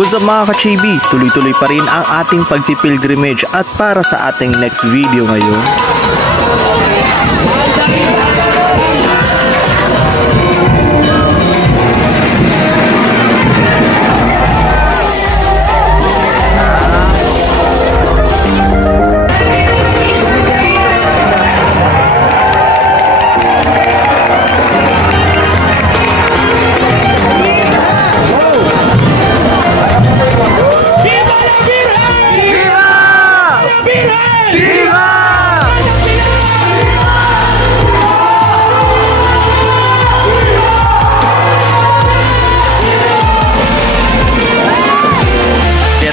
What's up mga ka-chibi? Tuloy-tuloy pa rin ang ating pagpipilgrimage at para sa ating next video ngayon.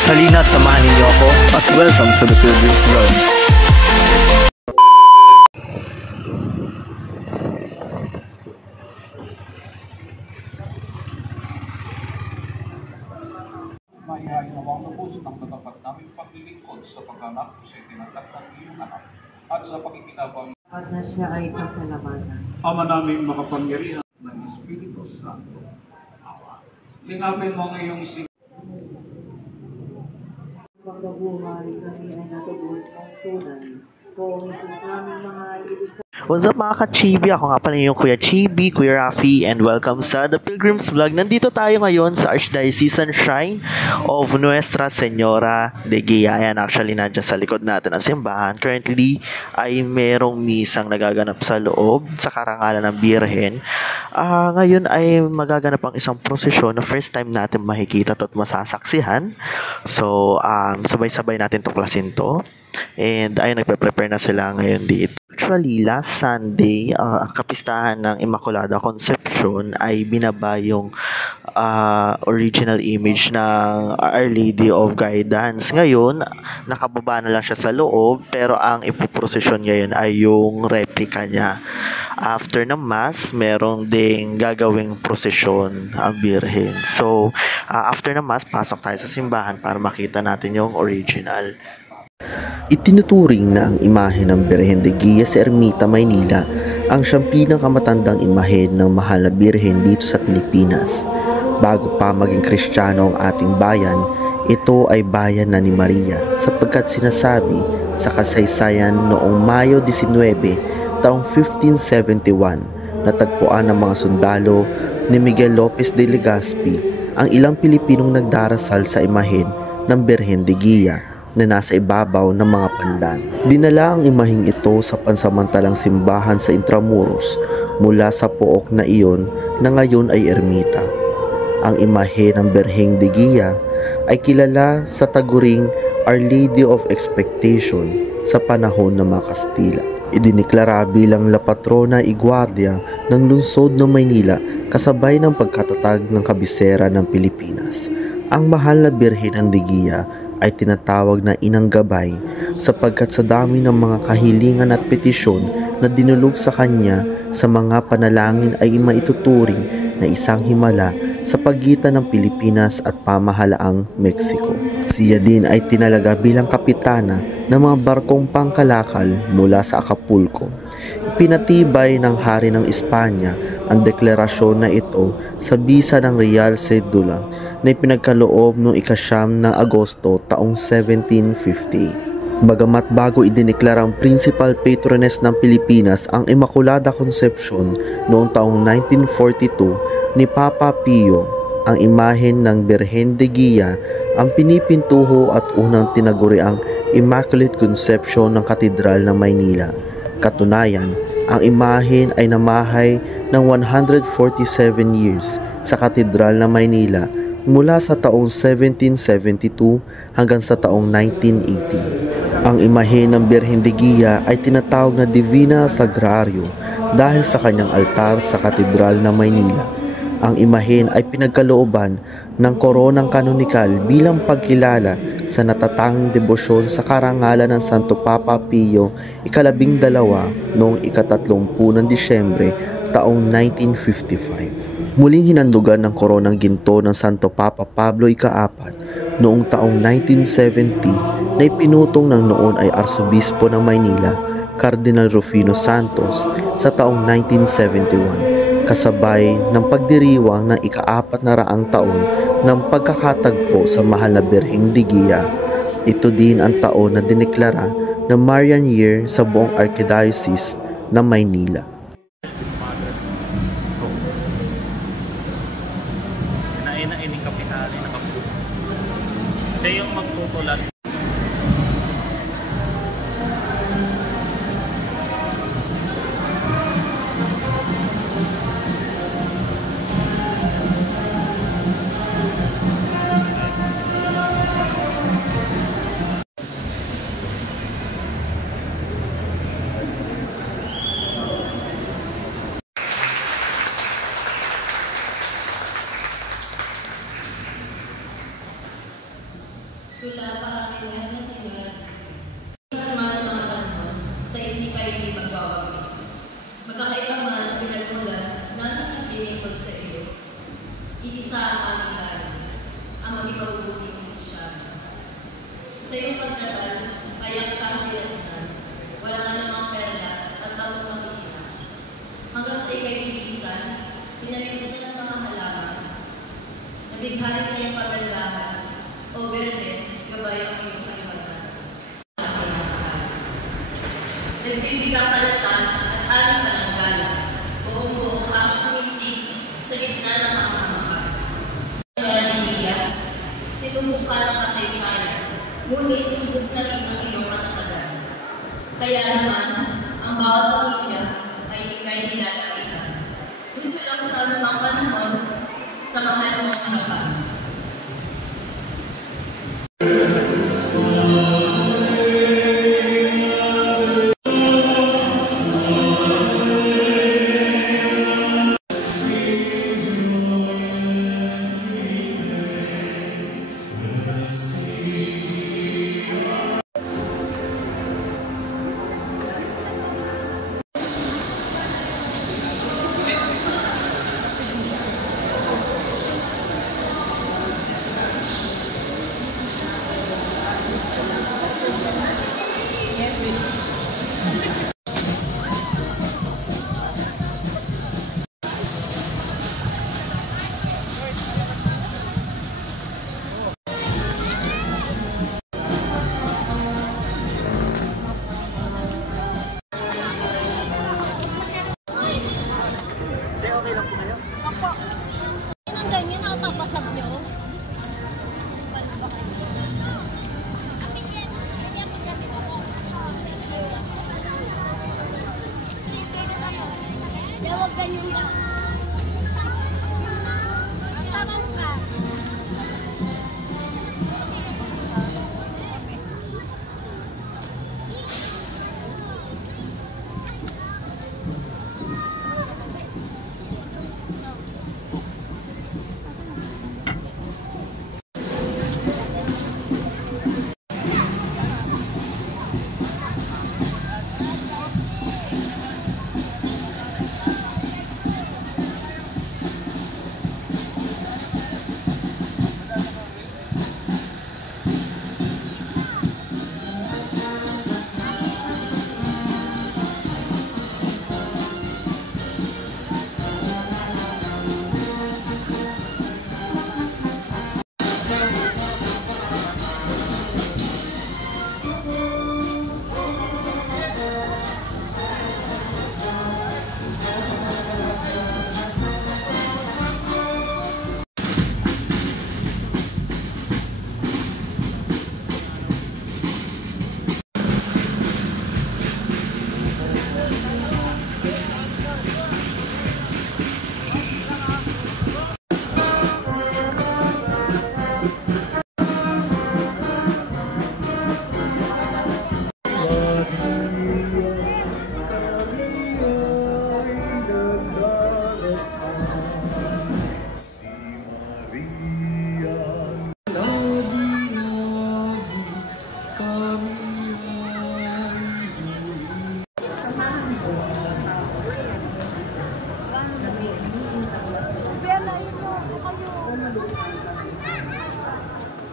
Halina at samahan ninyo ako at welcome to the Pilgrim's Vlog. Maihain nawang lubos ng tatapat naming paglilingkod sa paghanap sa itinatag ng iyong anak at sa pakikinabang at na siya ay pasalamatan. Ama naming makapangyarihan ng Espiritu Santo. Awa. Lingapin mo ang iyong Pagkabuhay kami ay natubos ng tunay. Kung Jesus namin mga iligtas. What's up mga ka-chibi? Ako nga pala yung Kuya Chibi, Kuya Rafi, and welcome sa The Pilgrim's Vlog. Nandito tayo ngayon sa Archdiocesan Shrine of Nuestra Señora de Guia. Ayan, actually, nandiyan sa likod natin ang simbahan. Currently, ay merong misang nagaganap sa loob sa karangalan ng Birhen. Ngayon ay magaganap ang isang prosesyon na first time natin makikita at masasaksihan. So, sabay-sabay natin tuklasin to. And ayun, nagpe-prepare na sila ngayon dito. Actually, last Sunday, kapistahan ng Immaculada Conception ay binaba yung original image ng Our Lady of Guidance. Ngayon, nakababa na lang siya sa loob, pero ang ipoprosesyon ngayon ay yung replica niya. After ng Mass, merong ding gagawing prosesyon ang Birhen. So, after ng Mass, pasok tayo sa simbahan para makita natin yung original. Itinuturing na ang imahe ng Birhen de Guia sa Ermita, Maynila ang siyang pinakamatandang imahe ng mahal na Birhen dito sa Pilipinas. Bago pa maging Kristiyano ang ating bayan, ito ay bayan na ni Maria sapagkat sinasabi sa kasaysayan noong Mayo 19, taong 1571, natagpuan ng mga sundalo ni Miguel Lopez de Legazpi ang ilang Pilipinong nagdarasal sa imahen ng Birhen de Guia na nasa ibabaw ng mga pandan. Dinala ang imaheng ito sa pansamantalang simbahan sa Intramuros mula sa pook na iyon na ngayon ay ermita. Ang imahe ng Birhen de Guia ay kilala sa taguring Our Lady of Expectation sa panahon ng mga Kastila. Idiniklara bilang La Patrona y Guardia ng lungsod ng Maynila kasabay ng pagkatatag ng kabisera ng Pilipinas. Ang mahal na Birhen de Guia ay tinatawag na inang gabay sapagkat sa dami ng mga kahilingan at petisyon na dinulog sa kanya sa mga panalangin ay maituturing na isang himala sa pagitan ng Pilipinas at pamahalaang Mexico. Siya din ay tinalaga bilang kapitana ng mga barkong pangkalakal mula sa Acapulco. Pinatibay ng hari ng Espanya ang deklarasyon na ito sa bisa ng Real Cedula na ipinagkaloob noong 9 ng Agosto taong 1758. Bagamat bago idineklara ang principal patroness ng Pilipinas ang Immaculada Conception noong taong 1942 ni Papa Pio, ang imahen ng Birhen de Guia ang pinipintuho at unang tinaguri ang Immaculate Conception ng Katedral ng Maynila. Katunayan, ang imahen ay namahay ng 147 years sa Katedral ng Maynila mula sa taong 1772 hanggang sa taong 1980. Ang imahe ng Birhen de Guia ay tinatawag na Divina Sagrario dahil sa kanyang altar sa Katedral ng Maynila. Ang imahen ay pinagkalooban ng koronang kanonikal bilang pagkilala sa natatanging debosyon sa karangalan ng Santo Papa Pio ika-12 noong ika-30 ng Disyembre taong 1955. Muling hinandugan ng koronang ginto ng Santo Papa Pablo ika-4 noong taong 1970 na ipinutong ng noon ay Arsobispo ng Maynila, Cardinal Rufino Santos sa taong 1971. Kasabay ng pagdiriwang ng ika-400 taon ng pagkakatagpo sa mahal na Birheng Digya. Ito din ang taon na dineklara na Marian Year sa buong Archdiocese ng Maynila. Ini kapitali na kapo. Siya yung magtutulan. Tula pa kami sa Senyor. Kasama ng mga tanong sa isipay hindi magbabago. Magkakaiba man pinagmulan na nakikinig sa iyo. Iisa ang aming lagi, ang maging mabubuting Kristiyan. Sa iyong pagdatal, kayang kampiyanan, wala nga namang perlas at tamang makikita. Hanggang sa ikay bilisan, pinalimutan ng mga halaman. Nabighari sa iyong pagandahan, o berde, gabay ang iyong kaliwatan. Nagsilbi kang palasan at aming pananggalan, buong-buong kang kumitig sa gitna ng mga hamakan. Maraniliya, situmbong ka ng kasaysayan, ngunit subok na rin ang iyong katatagan. Kaya naman, ang bawat pamilya ay ikay nilalaitan. Dito lang sa mga panahon, sa mahal mong hanapan.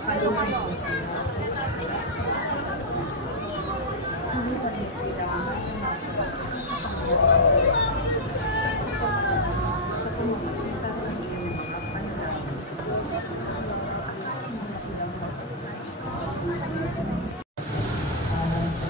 Kalungan mo sila sa pagkakasasakit at puso. Tulungan mo sila nasa pagkakapangyarihan ng Diyos sa pagpapagaling sa pamamagitan ng iyong mga panalangin sa Diyos. At silang magtagay sa Santos ni Jesus. Para sa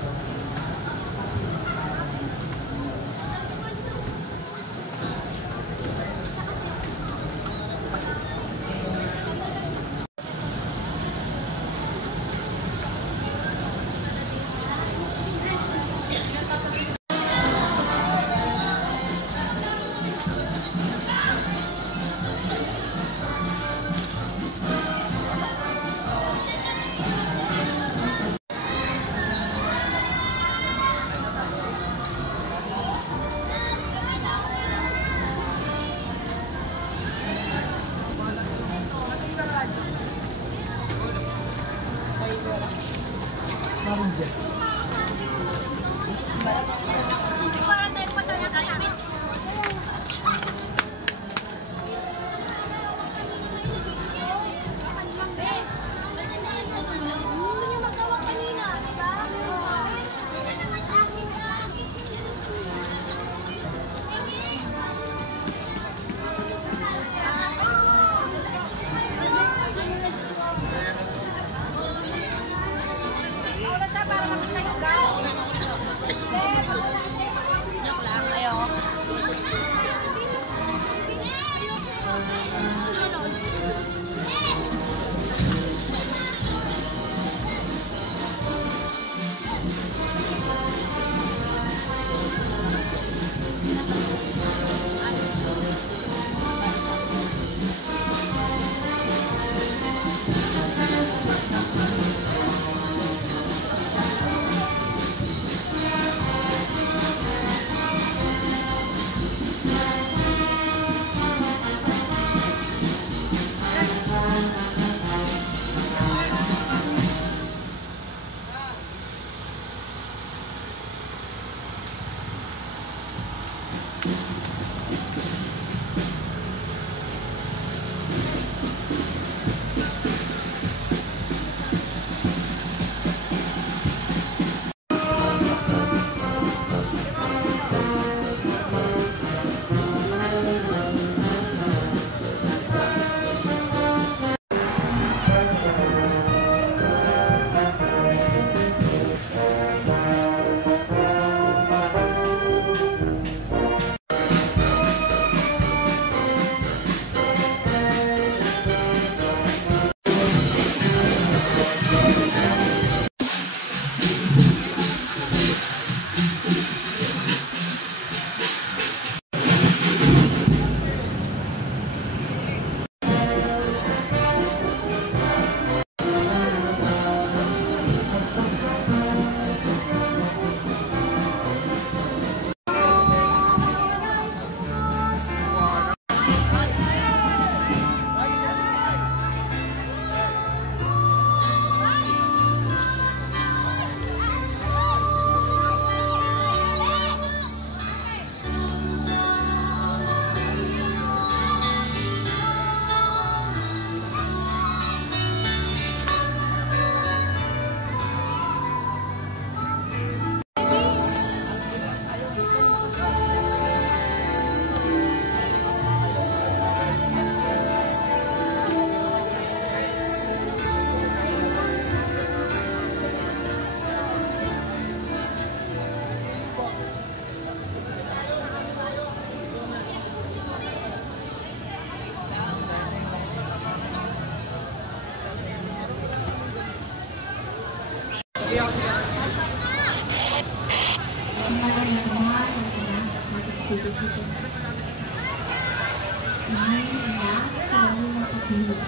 Mahal na ina sa mga paghilig.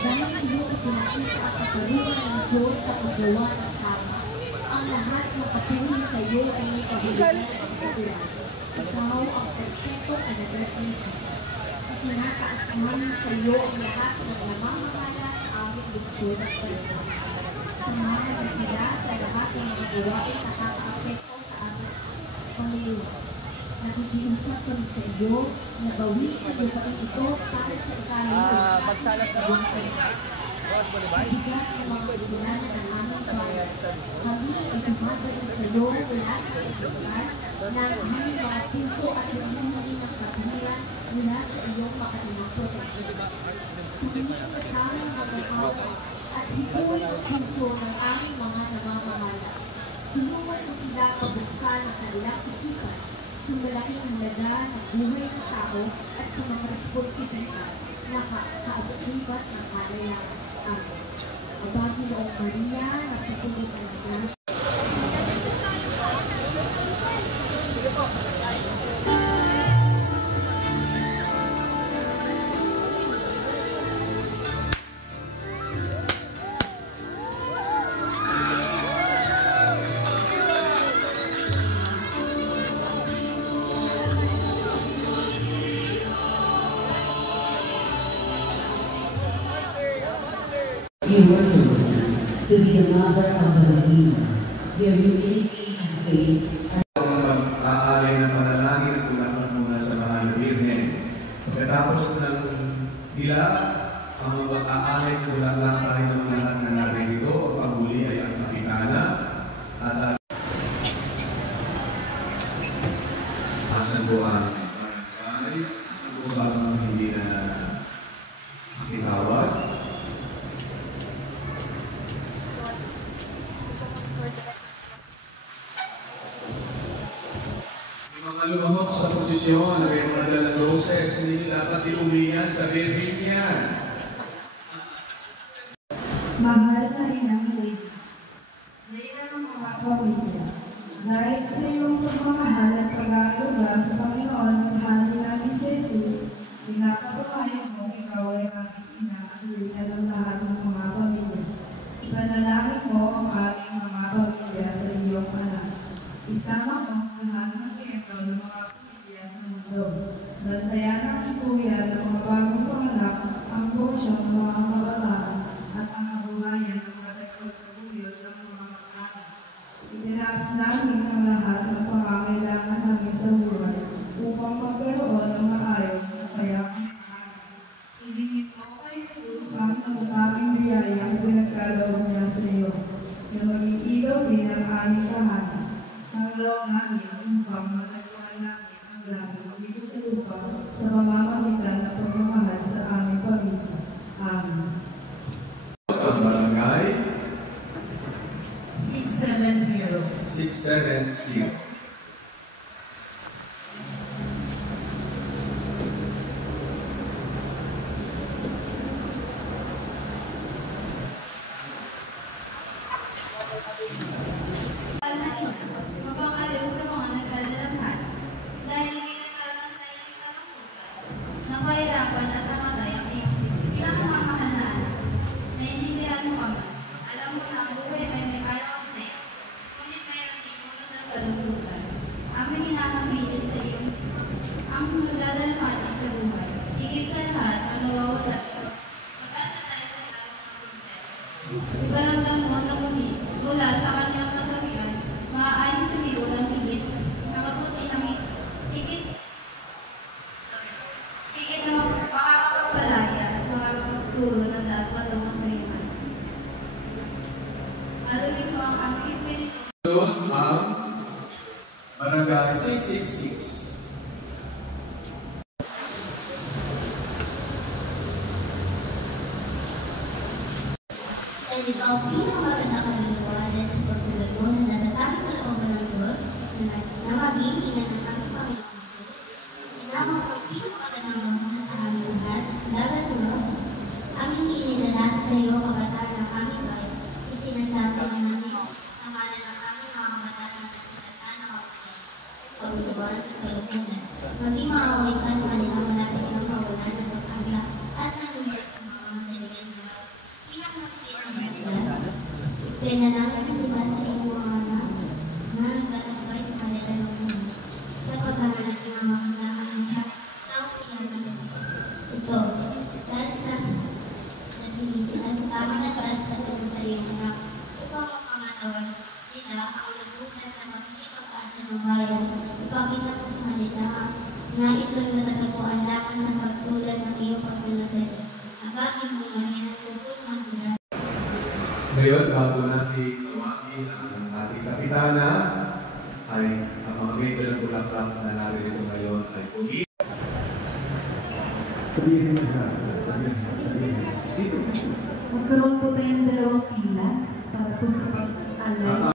Dahil iyong ipinakita at kaparuan ng Diyos sa paggawa ng tama. Ang lahat ng patuloy sa iyo ay may kahilingan at pagkukulan. Ikaw ang perfectong anak ni Jesus. Itinataas namin sa iyo ang lahat ng namamahala sa aming lungsod at bansa. Samahan mo sila sa lahat ng mga gawain na nakaka-apekto sa aming pamilya. Nakikiusap kami sa iyo na bawiin ang lupain ito para sa ikaluwa. Magsalat sa buong Kami ay tumatayo sa iyo mula sa lugar ng aming mga puso at nagbumuli ng katwiran mula sa iyong makatinang proteksyon. Tumingin ka sa aming magkakawa at hipuin ang puso ng aming mga namamahala. Tulungan mo sila kabuksan ang kanilang isipan sa malaking halaga ng buhay ng tao at sa mga responsibilidad na kaabutan ng kalayaan. Amen. O Panginoong Maria, nagtutulog ang Diyos. You were chosen to be the mother of the Redeemer. Your humility and faith ang mag-aalay ng panalangin at tulakad muna sa mahal na Birhen. Pagkatapos ng hila, ang mag-aalay na bulaklak tayo ng lahat na naririto. Ang panghuli ay ang kapitana at asan po ang barangay? Asan po ba ang mga hindi na makitawag? Mga lumahok sa posisyon na may mga dalang roses, hindi nyo dapat iuwi yan sa birthday niya. Mahal na inang Lady, Reyna ng mga pamilya, dahil sa iyong pagmamahal at pag-aaruga sa Panginoon at mahal namin sa Jesus, pinapapakayan mo ikaw ay aming ina at Reyna ng lahat ng mga pamilya. Ipanalangin mo ang aming mga pamilya sa iyong anak. Isama mo ang lahat ng miyembro ng mga pamilya sa mundo. Bantayan ang kuya ng mga bagong panganak, ang bosyo ng mga kabataan, at ang kabuhayan ng mga tagpagkabuyot ng mga mag-anak. Itinaas namin ang lahat ng pangangailangan namin sa buhay upang magkaroon ng maayos na kayang hilingin mo kay Jesus ang aming biyaya ang pinagkaloob niya sa iyo. Na maging ilaw din ang aming tahanan. Ang loob namin upang matagpuan namin ang langit dito sa lupa sa pamamagitan ng pagmamahal sa aming pamilya. Amen. Ang barangay 670. 670. Mapangaliw sa mga nagdadalamhan dahil ginagawa sa inyong kalungkutan na kahirapan at namatay ang iyong pinakamamahal na anak. Naiintindihan mo kami. Alam mo na ang buhay ay may araw ang saya, ngunit mayroon din unos ng kalungkutan. Aming hinahamilit sa iyo ang nagdadalamhan sa buhay. Higit sa lahat ang nawawala pag-asa tayo sa lalong na problema. Iparamdam mo na mula sa kanilang kasabihan, maaaring sabihin ng higit na mabuti ng higit na makakapagpalaya at makakapagturo ng dapat o masalihan. Alawin mo ang aming espiritu. Doon ang barangay 666. Dahil ikaw pinakamagandang kaluluwanan sa pagtulad mo sa natatanging kalooban ng Diyos na maging ina ng aming Panginoong Jesus. Inamang ang pinakamagandang rosas sa aming lahat, dagat ng rosas. Aming inilalapit sa iyo kabataan ng aming bayan. Isinasabi na namin ang ngalan ng aming mga kabataan na nasigatan ng kapatid, paguluan at kalungkutan. Maging maaway ka sa kanilang malapit ng kawalan ng pag-asa at nalulas sa mga madaligan nila. Pinalangin ko sila sa iyong mga anak na nagtatagpay sa kanila ng buhay sa paghahanap ng mga kailangan siya sa kasiyahan. Ito, dahil sa natinig sila sa tama na taas-taas sa iyong anak upang mapangatawan nila ang nagdusan na magkikipag-asa ng bayan. Ipakita ko sa kanila na ito'y matatagpuan lamang sa pagtulad ng iyong pagsunod sa Diyos. Abagin mo Maria, tutulungan nila Ngayon, bago natin tawagin ang ating kapitana, ay ang mga member ng bulaklak na naririto ngayon ay puli. Magkaroon po tayong dalawang pila para po sa pag-alay.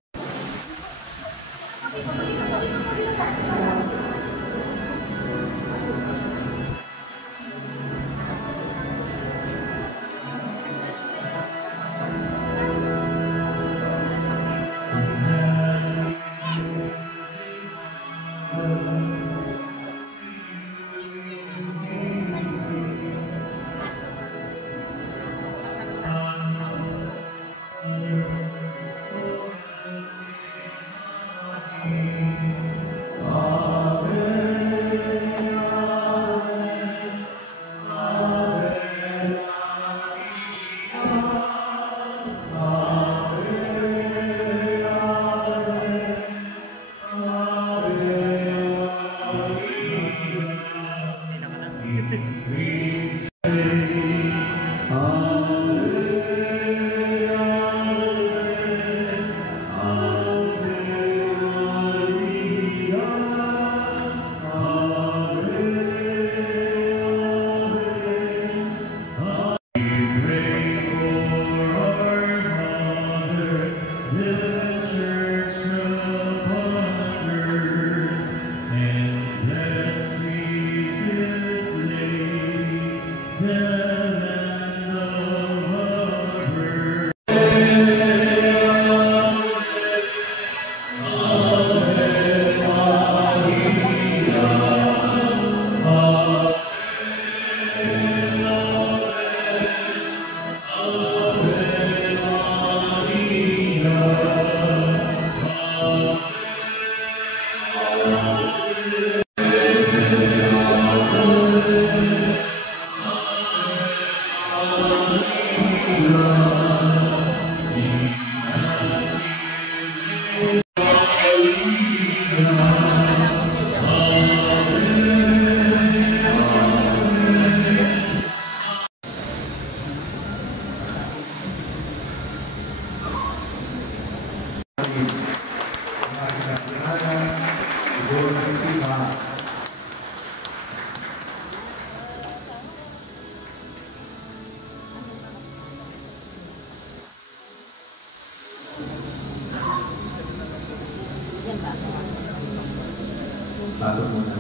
Bago muna.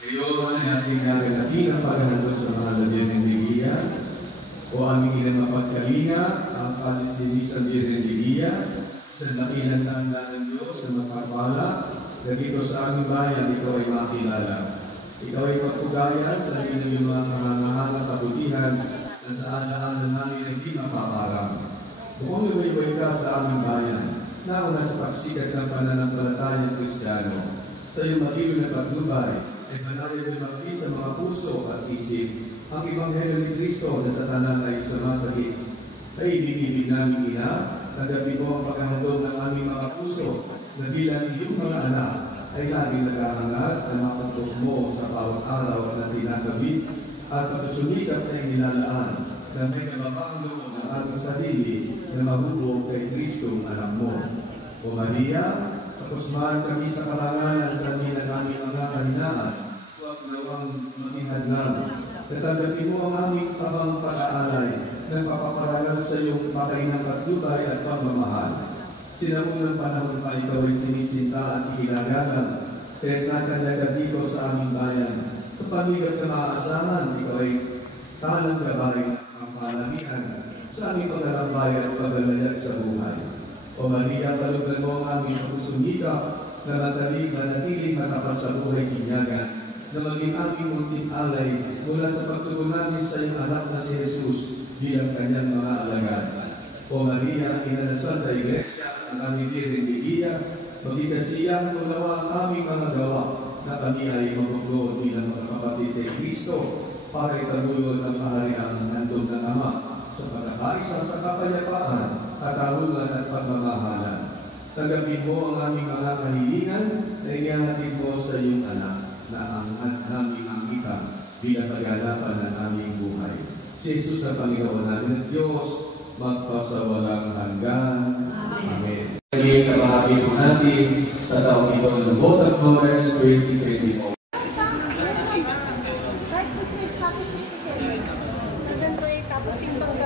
Ngayon ay ating gaganapin ang paghahandog sa mga Birhen de Guia o aming inang mapagkalinga ang Palestinisan Birhen de Guia sa dakilang tanda ng Diyos na magpapala na dito sa aming bayan ikaw ay makilala. Ikaw ay pagpugayan sa iyong mga kahangahan at kabutihan na sa alaan namin ay di mapaparang. Kung lumaybay ka sa aming bayan, nauna sa pagsikat ng pananampalatayang Kristiyano, sa iyong matibay na paglubay ay manayag lumaki sa mga puso at isip ang Ebanghelyo ni Kristo na sa tanan ay sumasakit. Ay ibig-ibig namin ina, nagabi mo ang paghahandog ng aming mga puso na bilang iyong mga anak ay laging naghahangad na makutok mo sa bawat araw na tinagabit at pagsusumikap na inilalaan na may kababaang loob ng ating sarili na mabubuo kay Kristong anak mo. O Maria, tapos kami sa karangalan sa amin ng aming mga kahinaan, huwag nawang maghihadlang. Natanggapin mo ang aming tamang pag-aalay na papaparangal sa iyong pakainang patnubay at pagmamahal. Sinaunang panahon pa ikaw ay sinisinta at ikinagalang, kaya't nakandagan dito sa aming bayan. Sa pamigat na maaasahan, ikaw ay talang gabay ang palamihan sa aming paglalambay at paglalayag sa buhay. O Maria, talugan mo ang aming pagsusumikap na manatiling matapat sa buhay kinyagan, na maging aming munting alay mula sa pagtugon namin sa iyong anak na si Jesus bilang kanyang mga alagad. O Maria, ina ng Santa Iglesia, ang aming Birhen de Guia, maging kasiyahan mo nawa ang aming mga gawa na kami ay maguglod bilang mga kapatid kay Kristo para itaguyod ang kahariang handog ng Ama sa pagkakaisa sa kapayapaan, katarungan at pagmamahalan. Tanggapin mo ang aming mga kahilingan na inihatid mo sa iyong anak na ang aming angkita bilang pag-alapan ng aming buhay. si Jesus na Panginoon namin at Diyos, magpasawalang hanggan. Amen. Naging kabahagi po natin sa taong ito ng Botas Flores 2024. Tapos simbang